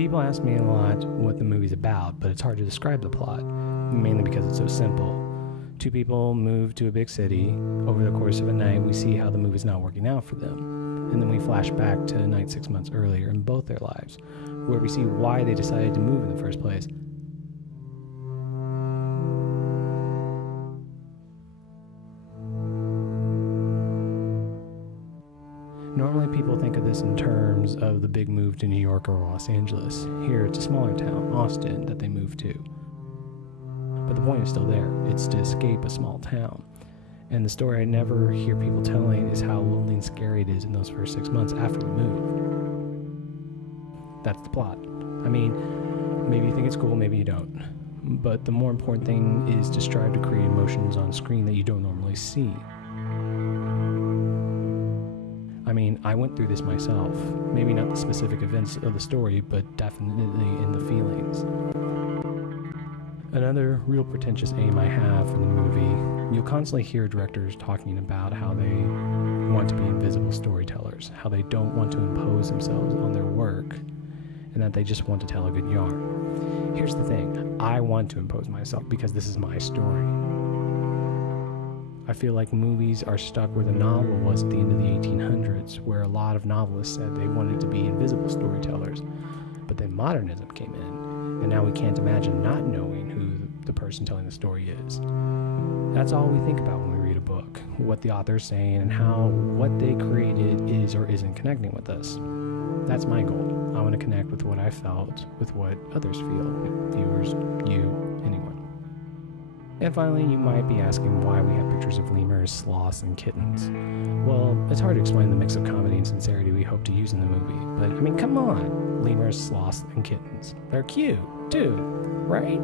People ask me a lot what the movie's about, but it's hard to describe the plot, mainly because it's so simple. Two people move to a big city. Over the course of a night, we see how the movie's not working out for them. And then we flash back to a night 6 months earlier in both their lives, where we see why they decided to move in the first place. Normally people think of this in terms of the big move to New York or Los Angeles. Here it's a smaller town, Austin, that they move to. But the point is still there. It's to escape a small town. And the story I never hear people telling is how lonely and scary it is in those first 6 months after the move. That's the plot. I mean, maybe you think it's cool, maybe you don't. But the more important thing is to strive to create emotions on screen that you don't normally see. I mean, I went through this myself. Maybe not the specific events of the story, but definitely in the feelings. Another real pretentious aim I have for the movie, you'll constantly hear directors talking about how they want to be invisible storytellers, how they don't want to impose themselves on their work, and that they just want to tell a good yarn. Here's the thing, I want to impose myself because this is my story. I feel like movies are stuck where the novel was at the end of the 1800s, where a lot of novelists said they wanted to be invisible storytellers, but then modernism came in, and now we can't imagine not knowing who the person telling the story is. That's all we think about when we read a book, what the author's saying and how what they created is or isn't connecting with us. That's my goal. I want to connect with what I felt, with what others feel, viewers, you, anyone. And finally, you might be asking why we have pictures of lemurs, sloths, and kittens. Well, it's hard to explain the mix of comedy and sincerity we hope to use in the movie, but I mean, come on! Lemurs, sloths, and kittens. They're cute, too, right?